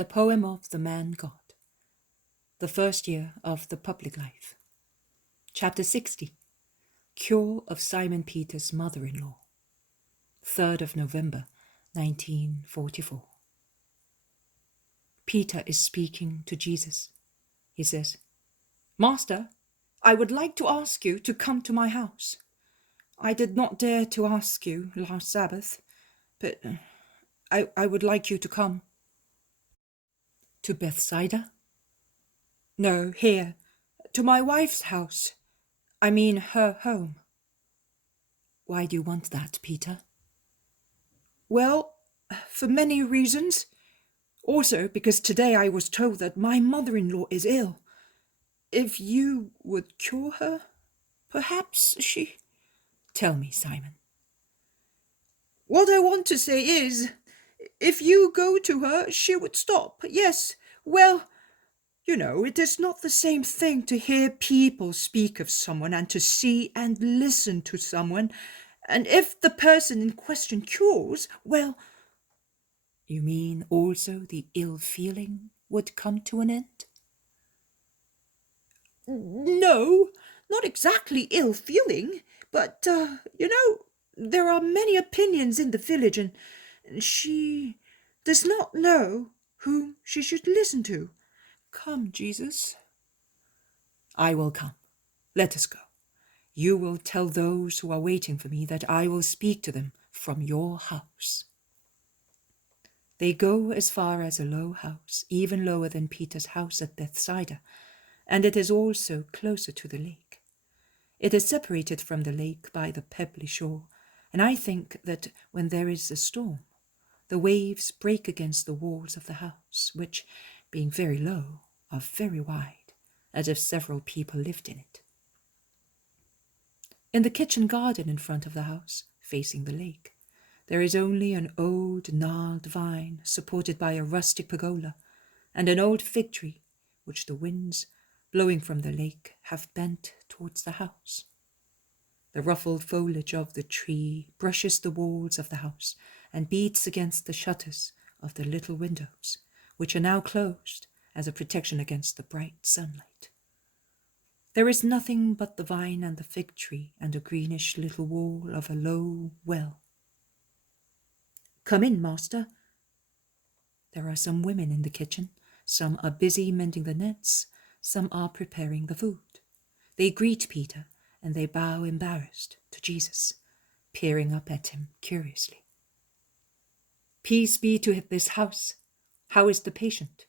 The poem of the man God. The first year of the public life. Chapter 60. Cure of Simon Peter's mother-in-law. 3rd of November, 1944. Peter is speaking to Jesus. He says, "Master, I would like to ask you to come to my house. I did not dare to ask you last Sabbath, but I would like you to come." To Bethsaida? No, here, to my wife's house. I mean her home. Why do you want that, Peter? Well, for many reasons. Also because today I was told that my mother-in-law is ill. If you would cure her, perhaps she... Tell me, Simon. What I want to say is, if you go to her, she would stop. Yes, well, you know, it is not the same thing to hear people speak of someone and to see and listen to someone. And if the person in question cures, well... You mean also the ill feeling would come to an end? No, not exactly ill feeling, but, there are many opinions in the village, and she does not know whom she should listen to. Come, Jesus. I will come. Let us go. You will tell those who are waiting for me that I will speak to them from your house. They go as far as a low house, even lower than Peter's house at Bethsaida, and it is also closer to the lake. It is separated from the lake by the pebbly shore, and I think that when there is a storm, the waves break against the walls of the house, which, being very low, are very wide, as if several people lived in it. In the kitchen garden in front of the house, facing the lake, there is only an old gnarled vine supported by a rustic pergola, and an old fig tree, which the winds, blowing from the lake, have bent towards the house. The ruffled foliage of the tree brushes the walls of the house and beats against the shutters of the little windows, which are now closed as a protection against the bright sunlight. There is nothing but the vine and the fig tree and a greenish little wall of a low well. Come in, master. There are some women in the kitchen. Some are busy mending the nets. Some are preparing the food. They greet Peter, and they bow embarrassed to Jesus, peering up at him curiously. Peace be to this house. How is the patient?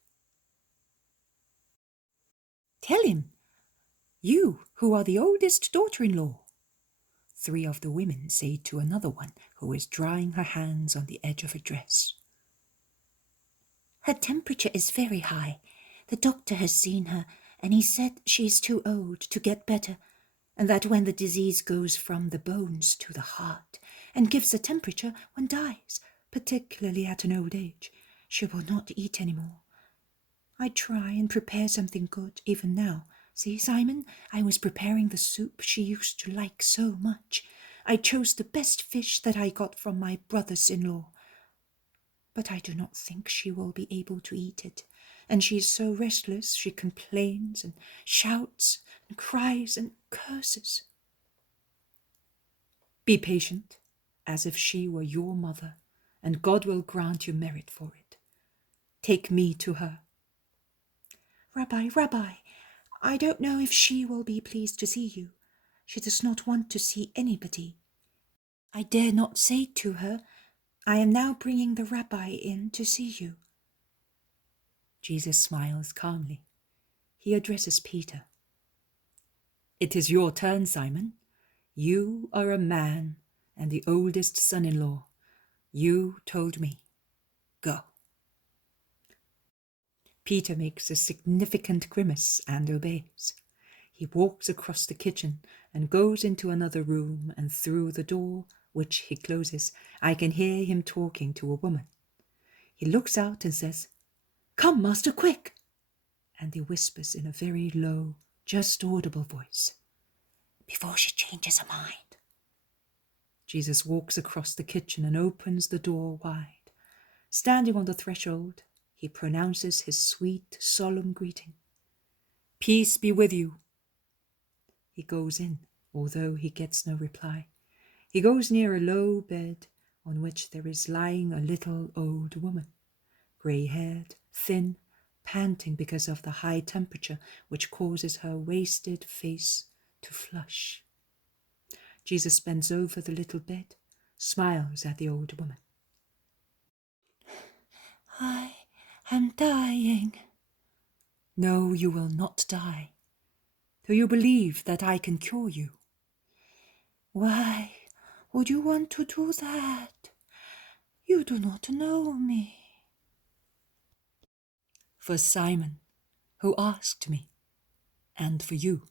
Tell him, you who are the oldest daughter-in-law. 3 of the women say to another one who is drying her hands on the edge of her dress. Her temperature is very high. The doctor has seen her, and he said she is too old to get better, and that when the disease goes from the bones to the heart and gives a temperature, one dies, particularly at an old age. She will not eat any more. I try and prepare something good even now. See, Simon, I was preparing the soup she used to like so much. I chose the best fish that I got from my brothers-in-law. But I do not think she will be able to eat it, and she is so restless she complains and shouts and cries and curses. Be patient, as if she were your mother, and God will grant you merit for it. Take me to her. Rabbi, I don't know if she will be pleased to see you. She does not want to see anybody. I dare not say to her, I am now bringing the rabbi in to see you. Jesus smiles calmly. He addresses Peter. It is your turn, Simon. You are a man and the oldest son-in-law. You told me. Go. Peter makes a significant grimace and obeys. He walks across the kitchen and goes into another room, and through the door, which he closes, I can hear him talking to a woman. He looks out and says, Come, master, quick! And he whispers in a very low, just audible voice, Before she changes her mind. Jesus walks across the kitchen and opens the door wide. Standing on the threshold, he pronounces his sweet, solemn greeting. Peace be with you. He goes in, although he gets no reply. He goes near a low bed on which there is lying a little old woman, grey-haired, thin, panting because of the high temperature which causes her wasted face to flush. Jesus bends over the little bed, smiles at the old woman. I am dying. No, you will not die. Do you believe that I can cure you? Why would you want to do that? You do not know me. For Simon, who asked me, and for you,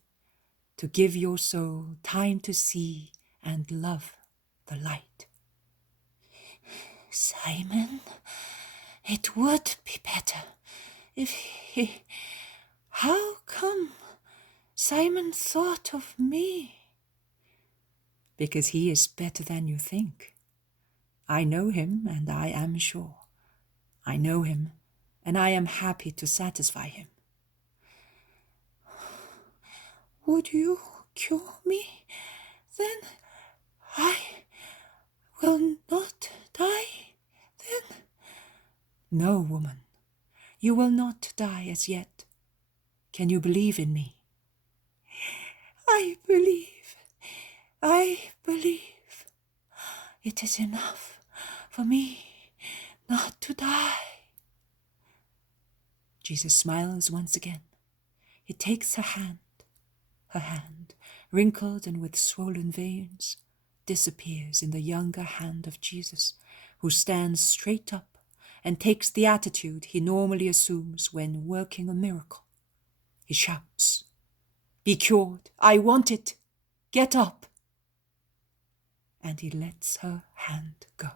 to give your soul time to see and love the light. Simon, it would be better if he... How come Simon thought of me? Because he is better than you think. I know him, and I am sure. I know him, and I am happy to satisfy him. Would you cure me? Then I will not die, then? No, woman, you will not die as yet. Can you believe in me? I believe. It is enough for me not to die. Jesus smiles once again. He takes her hand, wrinkled and with swollen veins, disappears in the younger hand of Jesus, who stands straight up and takes the attitude he normally assumes when working a miracle. He shouts, "Be cured! I want it! Get up!" And he lets her hand go.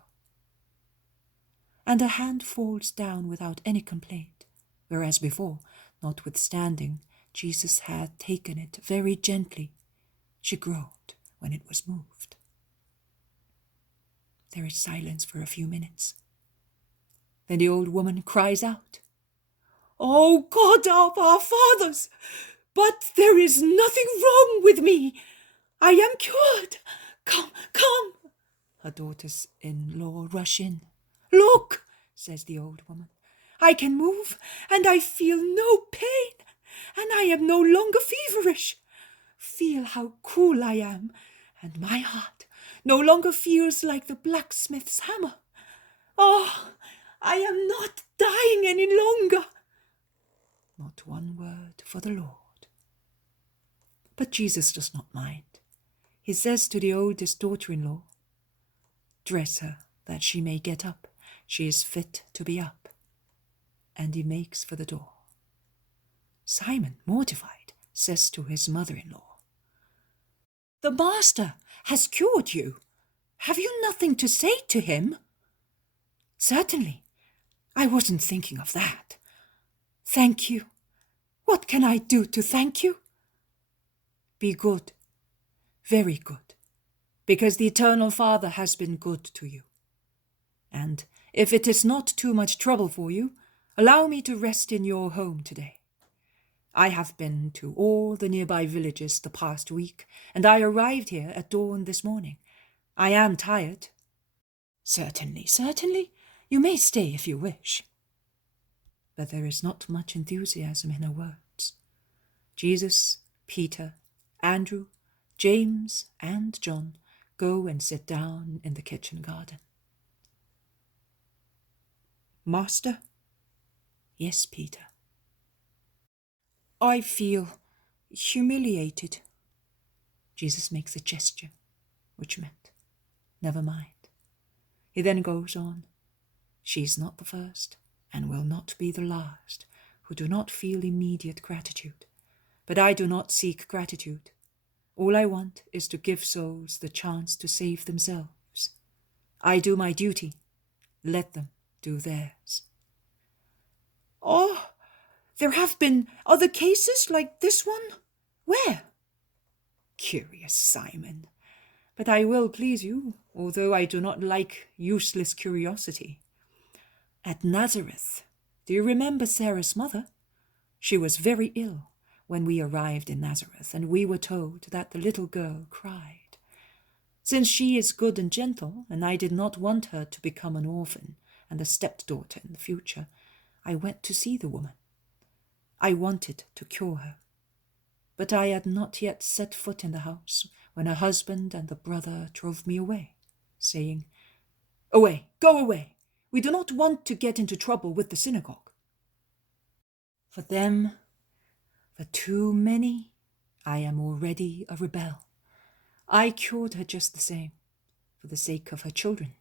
And her hand falls down without any complaint, whereas before, notwithstanding Jesus had taken it very gently, she groaned when it was moved. There is silence for a few minutes. Then the old woman cries out, "O God of our fathers, but there is nothing wrong with me. I am cured. Come. Her daughters-in-law rush in. "Look," says the old woman, "I can move, and I feel no pain, and I am no longer feverish. Feel how cool I am, and my heart no longer feels like the blacksmith's hammer. Oh, I am not dying any longer." Not one word for the Lord. But Jesus does not mind. He says to the oldest daughter-in-law, "Dress her, that she may get up. She is fit to be up." And he makes for the door. Simon, mortified, says to his mother-in-law, "The master has cured you. Have you nothing to say to him?" "Certainly. I wasn't thinking of that. Thank you. What can I do to thank you?" "Be good. Very good, because the Eternal Father has been good to you. And if it is not too much trouble for you, allow me to rest in your home today. I have been to all the nearby villages the past week, and I arrived here at dawn this morning. I am tired." Certainly, you may stay if you wish." But there is not much enthusiasm in her words. Jesus, Peter, Andrew, James, and John go and sit down in the kitchen garden. "Master?" "Yes, Peter." "I feel humiliated." Jesus makes a gesture, which meant, "Never mind." He then goes on, "She is not the first, and will not be the last, who do not feel immediate gratitude. But I do not seek gratitude. All I want is to give souls the chance to save themselves. I do my duty. Let them do theirs." "Oh, there have been other cases like this one? Where?" "Curious Simon. But I will please you, although I do not like useless curiosity. At Nazareth, Do you remember Sarah's mother? She was very ill when we arrived in Nazareth, and we were told that the little girl cried. Since she is good and gentle, and I did not want her to become an orphan and a stepdaughter in the future, I went to see the woman. I wanted to cure her. But I had not yet set foot in the house when her husband and the brother drove me away, saying, "Away, go away. We do not want to get into trouble with the synagogue." For them, for too many, I am already a rebel. I cured her just the same, for the sake of her children,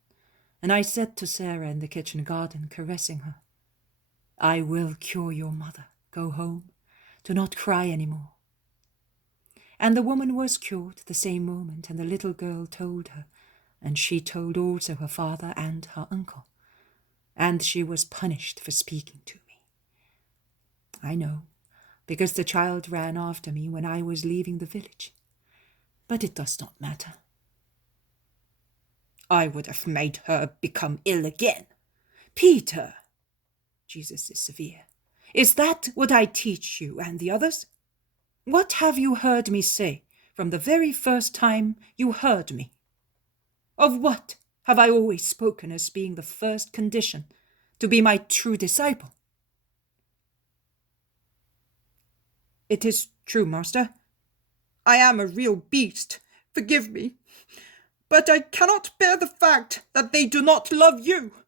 and I said to Sarah in the kitchen garden, caressing her, "I will cure your mother. Go home. Do not cry any more." And the woman was cured the same moment, and the little girl told her, and she told also her father and her uncle, and she was punished for speaking to me. I know, because the child ran after me when I was leaving the village, but it does not matter. I would have made her become ill again. Peter, Jesus is severe. Is that what I teach you and the others? What have you heard me say from the very first time you heard me? Of what have I always spoken as being the first condition to be my true disciple? It is true, Master. I am a real beast. Forgive me. But I cannot bear the fact that they do not love you.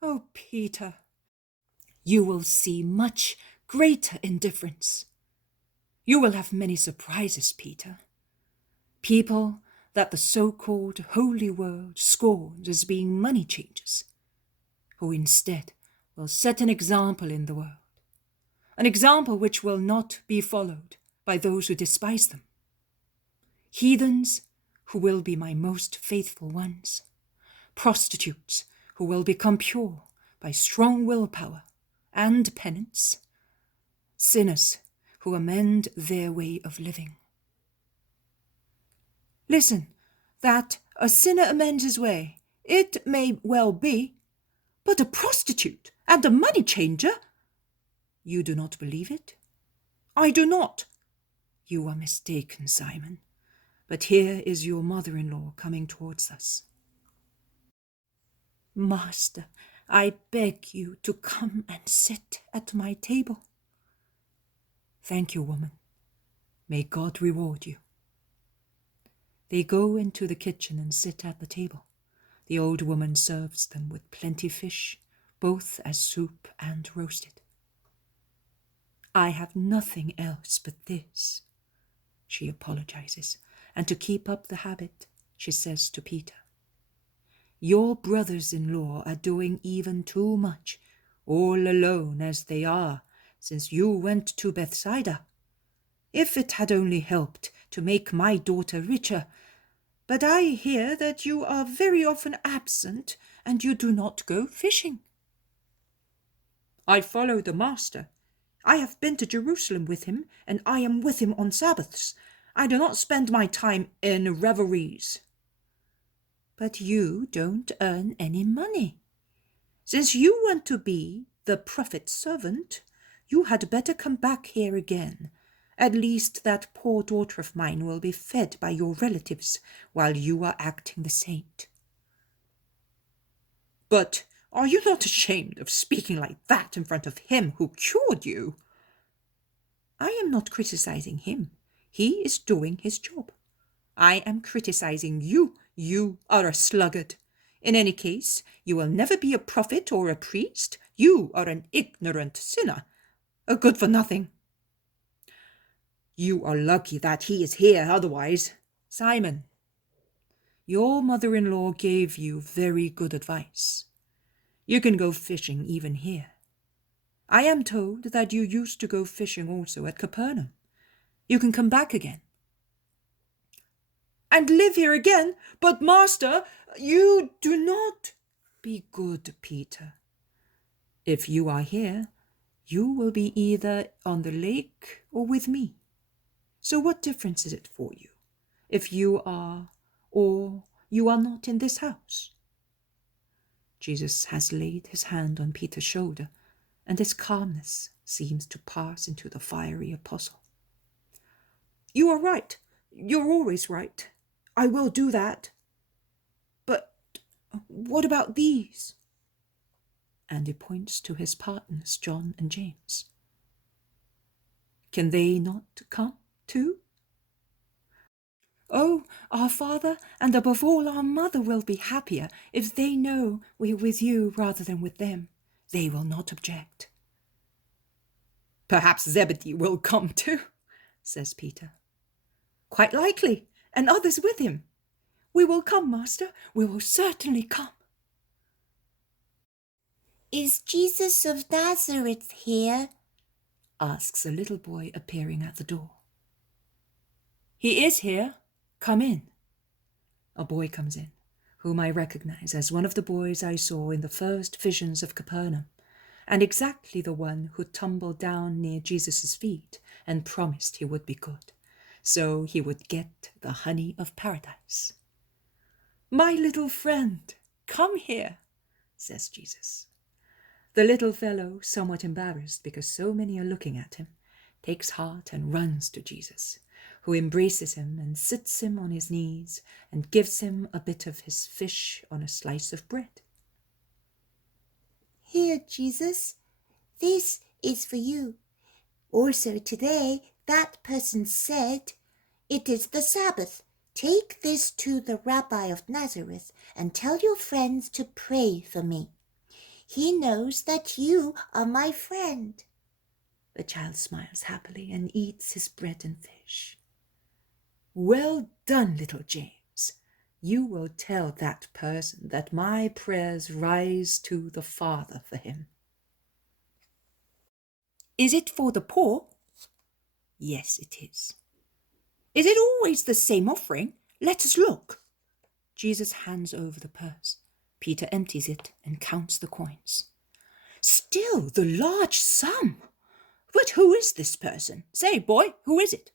Oh, Peter, you will see much greater indifference. You will have many surprises, Peter. People that the so-called holy world scorns as being money changers, who instead will set an example in the world, an example which will not be followed by those who despise them. Heathens who will be my most faithful ones, prostitutes who will become pure by strong willpower and penance, sinners who amend their way of living. Listen, that a sinner amends his way, it may well be, but a prostitute and a money changer? You do not believe it? I do not. You are mistaken, Simon, but here is your mother-in-law coming towards us. Master, I beg you to come and sit at my table. Thank you, woman. May God reward you. They go into the kitchen and sit at the table. The old woman serves them with plenty fish, both as soup and roasted. I have nothing else but this, she apologizes, and to keep up the habit, she says to Peter, "Your brothers-in-law are doing even too much, all alone as they are, since you went to Bethsaida. If it had only helped to make my daughter richer, but I hear that you are very often absent and you do not go fishing." "I follow the Master. I have been to Jerusalem with him, and I am with him on Sabbaths. I do not spend my time in revelries." "But you don't earn any money. Since you want to be the prophet's servant, you had better come back here again. At least that poor daughter of mine will be fed by your relatives while you are acting the saint." "But are you not ashamed of speaking like that in front of him who cured you?" "I am not criticizing him. He is doing his job. I am criticizing you. You are a sluggard. In any case, you will never be a prophet or a priest. You are an ignorant sinner, a good-for-nothing." "You are lucky that he is here, otherwise." "Simon, your mother-in-law gave you very good advice. You can go fishing even here. I am told that you used to go fishing also at Capernaum. You can come back again." "And live here again? But, Master, you do not—" "Be good, Peter. If you are here, you will be either on the lake or with me. So what difference is it for you, if you are or you are not in this house?" Jesus has laid his hand on Peter's shoulder, and his calmness seems to pass into the fiery apostle. "You are right. You're always right. I will do that. But what about these?" And he points to his partners, John and James. "Can they not come too?" "Oh, our father, and above all our mother, will be happier if they know we're with you rather than with them. They will not object." "Perhaps Zebedee will come too," says Peter. "Quite likely, and others with him. We will come, Master. We will certainly come." "Is Jesus of Nazareth here?" asks a little boy appearing at the door. "He is here. Come in." A boy comes in, whom I recognize as one of the boys I saw in the first visions of Capernaum, and exactly the one who tumbled down near Jesus' feet and promised he would be good, so he would get the honey of paradise. "My little friend, come here," says Jesus. The little fellow, somewhat embarrassed because so many are looking at him, takes heart and runs to Jesus, who embraces him and sits him on his knees and gives him a bit of his fish on a slice of bread. "Here, Jesus, this is for you. Also today that person said, 'It is the Sabbath. Take this to the Rabbi of Nazareth and tell your friends to pray for me. He knows that you are my friend.'" The child smiles happily and eats his bread and fish. "Well done, little James. You will tell that person that my prayers rise to the Father for him." "Is it for the poor?" "Yes, it is." "Is it always the same offering? Let us look." Jesus hands over the purse. Peter empties it and counts the coins. "Still the large sum. But who is this person? Say, boy, who is it?"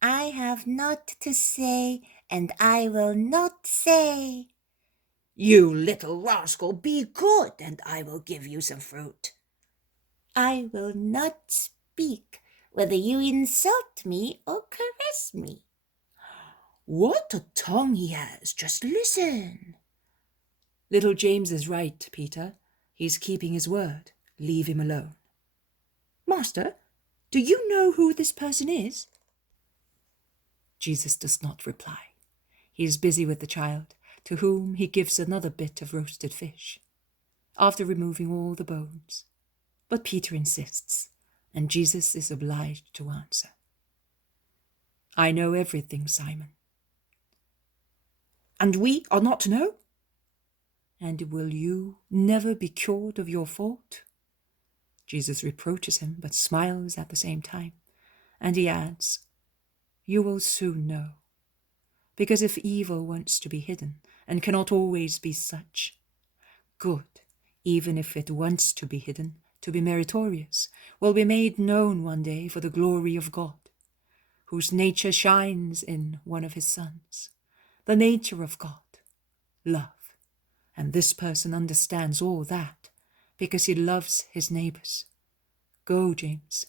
"I have naught to say, and I will not say." "You little rascal, be good, and I will give you some fruit." "I will not speak, whether you insult me or caress me." "What a tongue he has! Just listen." "Little James is right, Peter. He's keeping his word. Leave him alone." "Master, do you know who this person is?" Jesus does not reply. He is busy with the child, to whom he gives another bit of roasted fish, after removing all the bones. But Peter insists, and Jesus is obliged to answer. "I know everything, Simon." "And we are not to know?" "And will you never be cured of your fault?" Jesus reproaches him, but smiles at the same time, and he adds, "You will soon know. Because if evil wants to be hidden, and cannot always be such, good, even if it wants to be hidden, to be meritorious, will be made known one day for the glory of God, whose nature shines in one of his sons, the nature of God, love. And this person understands all that because he loves his neighbors. Go, James,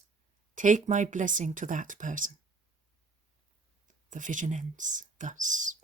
take my blessing to that person." The vision ends thus.